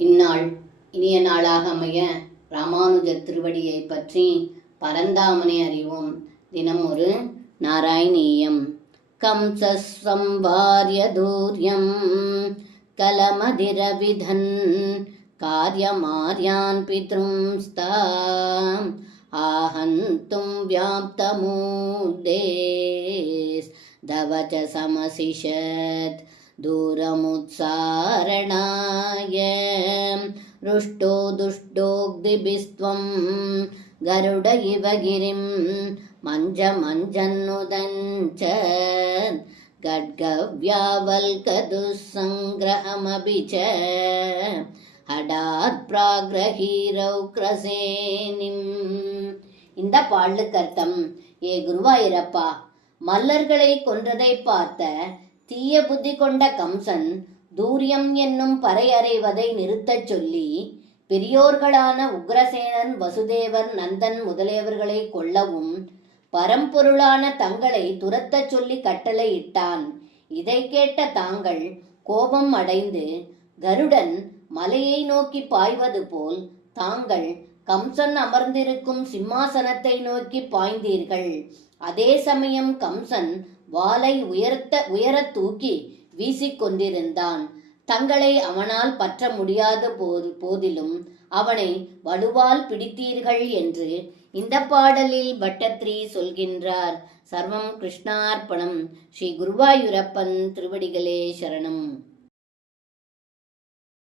இந்நாள் இனிய நாளாக அமைய ராமானுஜர் திருவடியை பற்றி பரந்தாமனை அறிவோம். தினம் ஒரு நாராயணீயம். கம்சம்பாரிய தூர்யம் கலமதிரவிதன் காரியமார்யான் பித்ரும்ஸ்தாம் ஆஹந்தும் வியாப்தமூதேஸ் தவச்ச சமசிஷத் दूरमुत्सारणाय रुष्टो दुष्टोग्दिभिस्त्वं गरुड इव गिरिं मञ्जन्नुदञ्च गड्गव्यावल्कदुःसङ्ग्रहमपि च हठात् प्राग्रहीरौक्रसेनिम्. இந்த பாடலுக்கு அர்த்தம்: ஏ குருவாயிரப்பா, மல்லர்களை கொன்றதை பார்த்த தீய புத்தி கொண்ட கம்சன் தூரியம் என்னும் பறையறைவதை நிறுத்தச் சொல்லி பெரியோர்களான உக்ரசேனன், வசுதேவர், நந்தன் முதலியவர்களை கொல்லவும் பரம்பொருளான தங்களை துரத்தச் சொல்லி கட்டளை இட்டான். இதை கேட்ட தாங்கள் கோபம் அடைந்து கருடன் மலையை நோக்கி பாய்வது போல் தாங்கள் கம்சன் அமர்ந்திருக்கும் சிம்மாசனத்தை நோக்கி பாய்ந்தீர்கள். அதே சமயம் கம்சன் வாளை உயர தூக்கி வீசிக்கொண்டிருந்தான். தங்களை அவனால் பற்ற முடியாத போதிலும் அவனை வலுவால் பிடித்தீர்கள் என்று இந்த பாடலில் பட்டத்ரி சொல்கின்றார். சர்வம் கிருஷ்ணார்ப்பணம். ஸ்ரீ குருவாயூரப்பன் திருவடிகளே சரணம்.